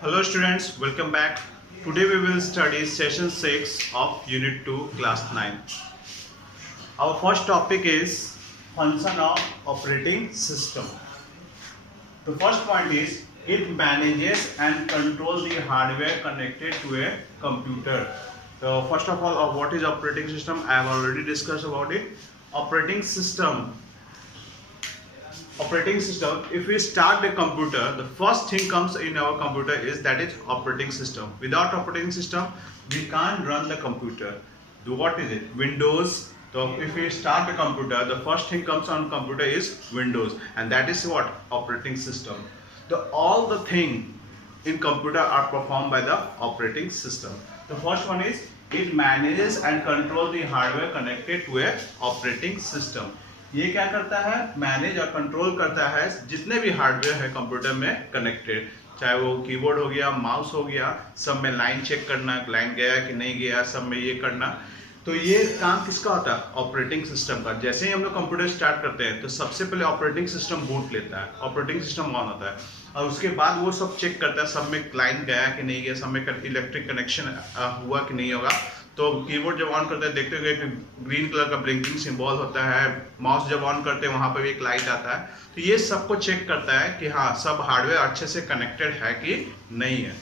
Hello students, welcome back. Today we will study session 6 of unit 2 class 9. Our first topic is function of operating system. The first point is it manages and controls the hardware connected to a computer. So first of all, what is operating system? I have already discussed about it. Operating system, if we start the computer, the first thing comes in our computer is that is operating system. Without operating system we can't run the computer. What is it? Windows. So if we start the computer, the first thing comes on computer is Windows, and that is what? Operating system. All the thing in computer are performed by the operating system. The first one is it manages and controls the hardware connected to a operating system. ये क्या करता है? Manage और control करता है जितने भी hardware है कंप्यूटर में कनेक्टेड, चाहे वो कीबोर्ड हो गया, माउस हो गया, सब में लाइन चेक करना, लाइन गया कि नहीं गया, सब में ये करना. तो ये काम किसका होता है? ऑपरेटिंग सिस्टम का. जैसे ही हम लोग कंप्यूटर स्टार्ट करते हैं तो सबसे पहले ऑपरेटिंग सिस्टम बूट लेता है, ऑपरेटिंग सिस्टम ऑन होता है और उसके बाद वो सब चेक करता है सब में लाइन गया कि नहीं गया, सब में इलेक्ट्रिक कनेक्शन हुआ कि नहीं होगा. तो कीबोर्ड जब ऑन करते हैं देखते हुए ग्रीन कलर का ब्लिंकिंग सिंबल होता है, माउस जब ऑन करते हैं वहां पर भी एक लाइट आता है. तो ये सबको चेक करता है कि हाँ सब हार्डवेयर अच्छे से कनेक्टेड है कि नहीं है.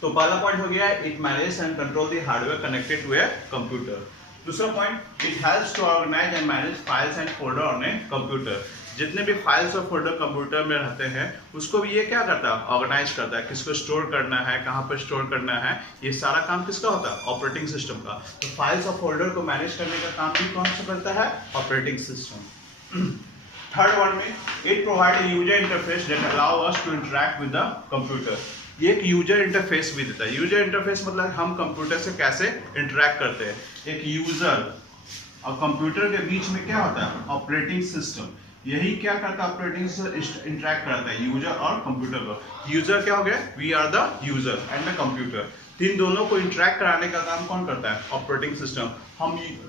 तो पहला पॉइंट हो गया it manage and control the hardware connected to a computer. दूसरा point it helps to organize and manage files and folder on a computer. जितने भी फाइल्स और फोल्डर कंप्यूटर में रहते हैं उसको भी ये क्या करता है? ऑर्गेनाइज करता है. किसको स्टोर करना है, कहाँ पर स्टोर करना है, ये सारा काम किसका होता है? ऑपरेटिंग सिस्टम का. तो फाइल्स और फोल्डर को मैनेज करने का काम भी कौन सा करता है? Operating system. थर्ड वन में it provide user interface that allow us to interact with the computer. ये एक यूजर इंटरफेस भी देता है. यूजर इंटरफेस मतलब हम कंप्यूटर से कैसे इंटरेक्ट करते हैं. एक यूजर और कंप्यूटर के बीच में क्या होता है? Operating system. यही क्या करता है? ऑपरेटिंग सिस्टम इंटरेक्ट करता है यूजर और कंप्यूटर को. यूजर क्या हो गया? We are the user and the computer. तीन दोनों को इंटरेक्ट कराने का काम कौन करता है? Operating system.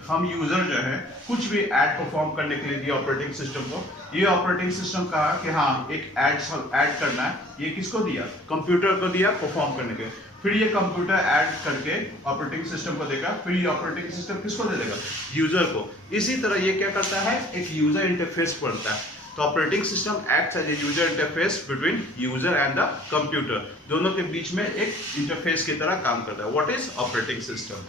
हम यूजर जो है कुछ भी ऐड परफॉर्म करने के लिए दिया ऑपरेटिंग सिस्टम को. ये ऑपरेटिंग सिस्टम कहा कि हाँ एक ऐड करना है, ये किसको दिया? कंप्यूटर को दिया परफॉर्म करने के. फिर ये कंप्यूटर ऐड करके ऑपरेटिंग सिस्टम को देगा, फिर ये ऑपरेटिंग सिस्टम किसको दे देगा? यूजर को. इसी तरह ये क्या करता है? एक यूजर इंटरफेस पढ़ता है. तो operating system acts as a user interface between user and the computer. दोनों के बीच में एक इंटरफेस की तरह काम करता है. What is operating system?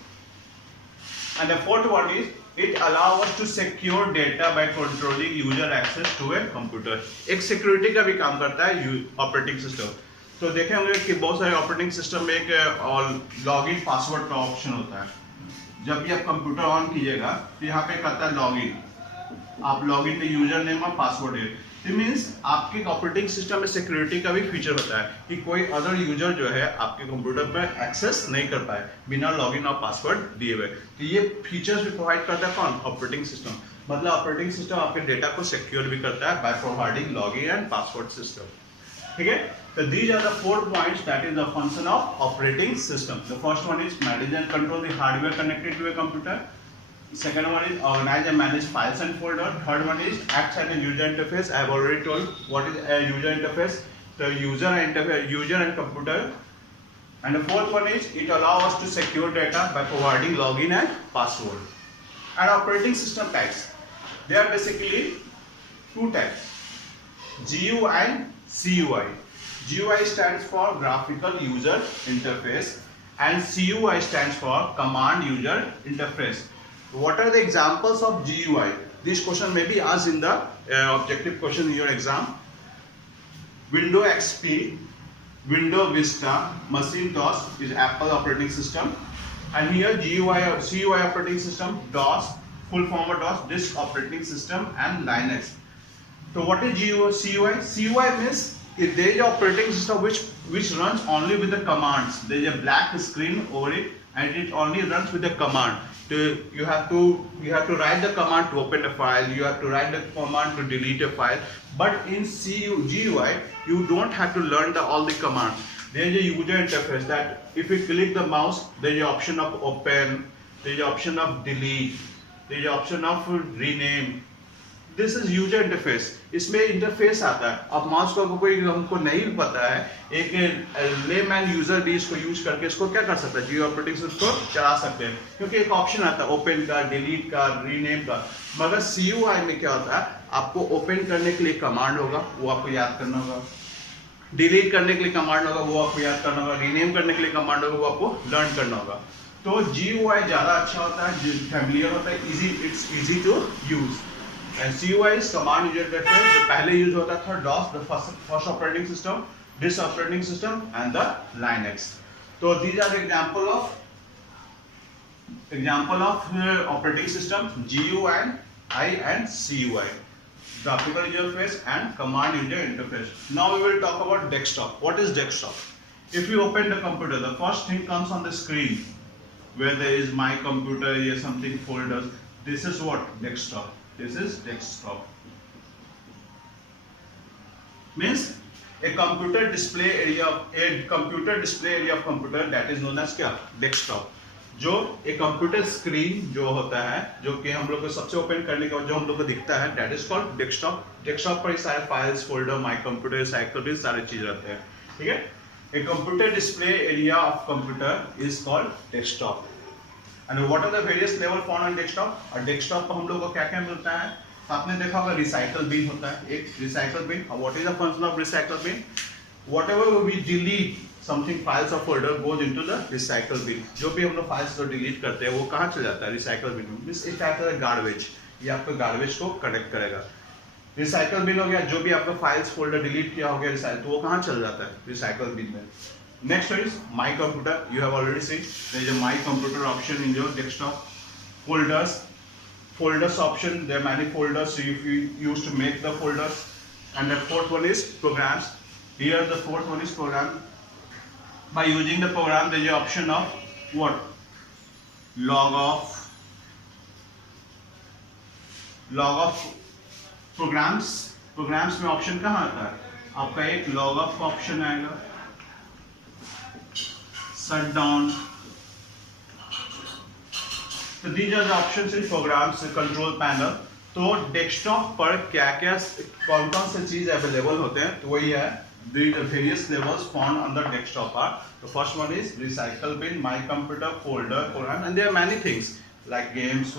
And the fourth one is it allow us to secure data by controlling user access to a computer. एक सिक्योरिटी का भी काम करता है ऑपरेटिंग सिस्टम. तो देखे होंगे कि बहुत सारे ऑपरेटिंग सिस्टम में एक लॉगिन पासवर्ड का ऑप्शन होता है. जब भी आप कंप्यूटर ऑन कीजिएगा तो यहाँ पे कहता है लॉगिन. आप लॉगिन में यूजर नेम और पासवर्ड है. तो मीन्स आपके ऑपरेटिंग सिस्टम में सिक्योरिटी का भी फीचर होता है कि कोई अदर यूजर जो है आपके कंप्यूटर पर एक्सेस नहीं कर पाए बिना लॉगिन और पासवर्ड दिए हुए. तो ये फीचर्स भी प्रोवाइड करता है कौन? Operating system. मतलब ऑपरेटिंग सिस्टम आपके डेटा को सिक्योर भी करता है by providing login and password system. ठीक है. So these are the 4 points that is the function of operating system. The first one is manage and control the hardware connected to a computer. Second one is organize and manage files and folder. Third one is acts as a user interface. I have already told what is a user interface. The user and computer. And the fourth one is it allows us to secure data by providing login and password. And operating system types. They are basically 2 types: GUI and CUI. GUI stands for graphical user interface and CUI stands for command user interface. What are the examples of GUI? This question may be asked in the objective question in your exam. Windows XP, Windows Vista, Macintosh is Apple operating system, and here GUI or CUI operating system, DOS, full form of DOS, disk operating system, and Linux. So what is CUI? CUI means if there is an operating system which runs only with the commands. There is a black screen over it and it only runs with the command. So you have to write the command to open a file, you have to write the command to delete a file. But in GUI you don't have to learn all the commands. There is a user interface that if you click the mouse there is an option of open, there is an option of delete, there is an option of rename. This is user interface, इसमें interface आता है। अब mouse को कोई हमको नहीं पता है, एक लेमैन यूजर भी इसको यूज करके इसको क्या कर सकता है, जियो ऑपरेटिंग सिस्टम को चला सकते हैं, क्योंकि एक ऑप्शन आता है ओपन का, डिलीट का, रीनेम का। मगर CUI में क्या होता है, आपको ओपन करने के लिए कमांड होगा, वो आपको याद करना होगा, डिलीट करने के लिए कमांड होगा, वो आपको याद करना होगा, रीनेम करने के लिए कमांड होगा, वो आपको लर्न करना होगा। तो GUI ज्यादा अच्छा होता है, फैमिलियर होता है, it's easy to use. And CUI is command user interface, जो पहले यूज होता था DOS, the first operating system, this operating system and the Linux. So these are the example of operating system GUI and CUI, graphical user interface and command user interface. Now we will talk about desktop. What is desktop? If you open the computer, the first thing comes on the screen where there is my computer, here something folders. This is what? Desktop. This is desktop. Means a computer display area of computer, that is known as क्या? Desktop. जो एक computer screen जो होता है, जो कि हम लोग को सबसे ओपन करने के बाद जो हम लोग को दिखता है, that is called desktop. Desktop पर सारे files, folder, my computer, cycle, सारे चीज रहते हैं, ठीक है। A computer display area of computer is called desktop. And what are the various level found on desktop? और desktop पर हम लोग को क्या क्या मिलता है, आपने देखा होगा रिसाइकल बिन होता है, एक recycle bin. What is the function of recycle bin? Whatever we delete something files or folder goes into the recycle bin. जो भी हम लोग फाइल्स को डिलीट करते हैं वो कहाँ चल जाता है, रिसाइकल बिन में। इस टाइप का गार्बेज, ये आपको गार्बेज को कनेक्ट करेगा। रिसाइकल बिन हो गया, जो भी आपका फाइल्स फोल्डर डिलीट किया हो गया रिसाइकल, तो वो कहाँ चल जाता है, रिसाइकल बिन में। Next is my computer. You have already seen there is a my computer option in your desktop. Folders option. There are many folders, so if you use to make the folders. And the fourth one is programs. Here the fourth one is program. By using the program, there is an option of what? Log off programs. Programs में option कहाँ आता है, आपका एक log off का option आएगा, shut down. So these are the options in programs control panel. तो desktop पर क्या क्या कौन कौन से चीज अवेलेबल होते हैं, तो वही है the various levels found on the desktop are. The first one is recycle bin, my computer, folder, program, and there are many things like games,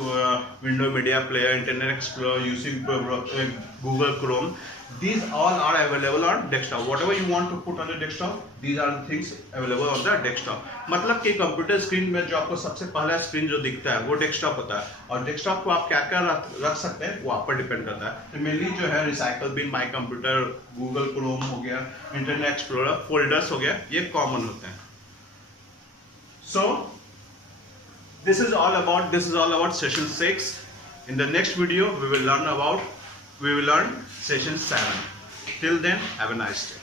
window media player, internet explorer, using Google Chrome. These all are available on desktop. Whatever you want to put on the desktop, these are the things available on the desktop. मतलब कि computer screen में जो आपको सबसे पहला screen जो दिखता है वो डेस्कटॉप होता है, और डेस्कटॉप को आप क्या क्या रख सकते हैं वो आप पर डिपेंड करता है। तो मेनली जो है recycle bin, my computer, Google Chrome हो गया, इंटरनेट एक्सप्लोरर, फोल्डर्स हो गया, ये कॉमन होते हैं। So this is all about session 6. In the next video we will learn session 7. Till then, have a nice day.